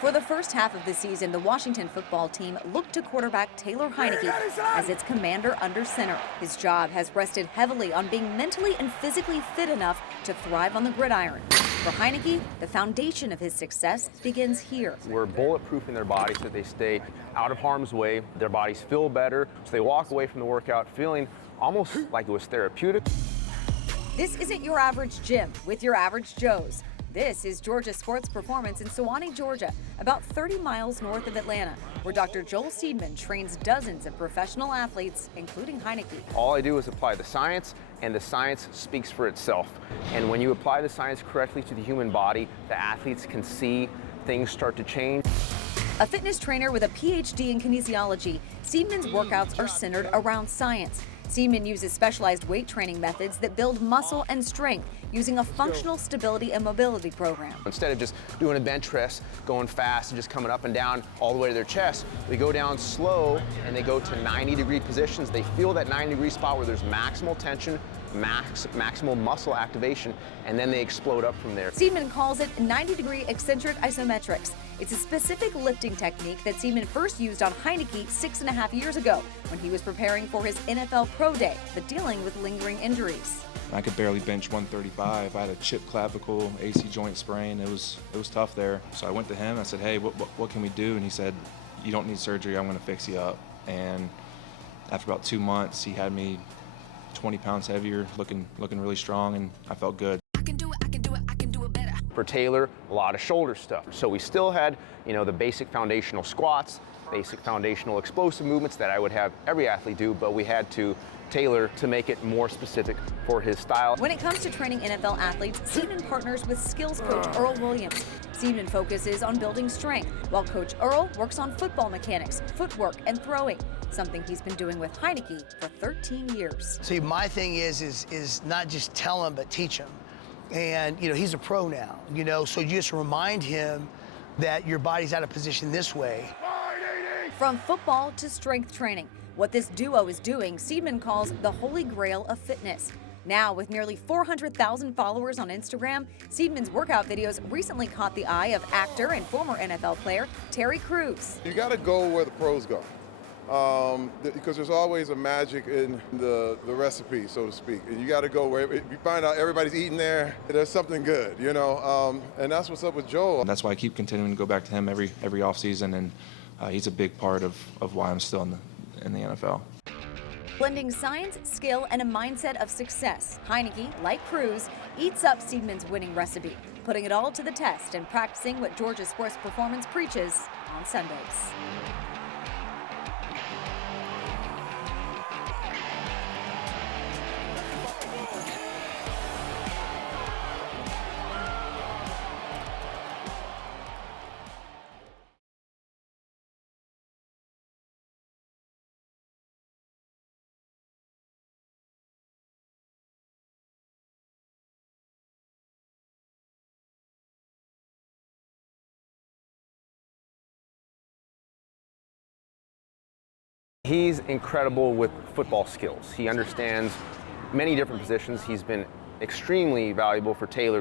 For the first half of the season, the Washington football team looked to quarterback Taylor Hienikie as its commander under center. His job has rested heavily on being mentally and physically fit enough to thrive on the gridiron. For Hienikie, the foundation of his success begins here. We're bulletproofing their bodies so that they stay out of harm's way. Their bodies feel better, so they walk away from the workout feeling almost like it was therapeutic. This isn't your average gym with your average Joes. This is Georgia Sports Performance in Sewanee, Georgia, about 30 miles north of Atlanta, where Dr. Joel Seedman trains dozens of professional athletes, including Hienikie. All I do is apply the science, and the science speaks for itself. And when you apply the science correctly to the human body, the athletes can see things start to change. A fitness trainer with a PhD in kinesiology, Seedman's workouts are centered around science. Seedman uses specialized weight training methods that build muscle and strength using a functional stability and mobility program. Instead of just doing a bench press, going fast and just coming up and down all the way to their chest, we go down slow and they go to 90-degree positions. They feel that 90-degree spot where there's maximal tension, maximal muscle activation, and then they explode up from there. Seedman calls it 90-degree eccentric isometrics. It's a specific lifting technique that Seedman first used on Hienikie 6.5 years ago when he was preparing for his NFL Pro Day, but dealing with lingering injuries. I could barely bench 135. I had a chipped clavicle, AC joint sprain. It was tough there. So I went to him. I said, "Hey, what can we do?" And he said, "You don't need surgery. I'm going to fix you up." And after about 2 months, he had me 20 pounds heavier, looking really strong, and I felt good. I can do it, I can do it, I can do it better. For Taylor, a lot of shoulder stuff. So we still had, the basic foundational squats, basic foundational explosive movements that I would have every athlete do, but we had to tailor to make it more specific for his style. When it comes to training NFL athletes, Seedman partners with skills coach Earl Williams. Seedman focuses on building strength, while Coach Earl works on football mechanics, footwork, and throwing, something he's been doing with Hienikie for 13 years. See, my thing is not just tell him, but teach him. And, he's a pro now, so you just remind him that your body's out of position this way. From football to strength training, what this duo is doing, Seedman calls the holy grail of fitness. Now, with nearly 400,000 followers on Instagram, Seedman's workout videos recently caught the eye of actor and former NFL player Terry Crews. You got to go where the pros go, because there's always a magic in the recipe, so to speak. And you got to go where if you find out everybody's eating there, there's something good, and that's what's up with Joel. That's why I keep continuing to go back to him every offseason, and he's a big part of why I'm still in the NFL. Blending science, skill, and a mindset of success, Hienikie, like Crews, eats up Seedman's winning recipe, putting it all to the test and practicing what Georgia Sports Performance preaches on Sundays. He's incredible with football skills. He understands many different positions. He's been extremely valuable for Taylor.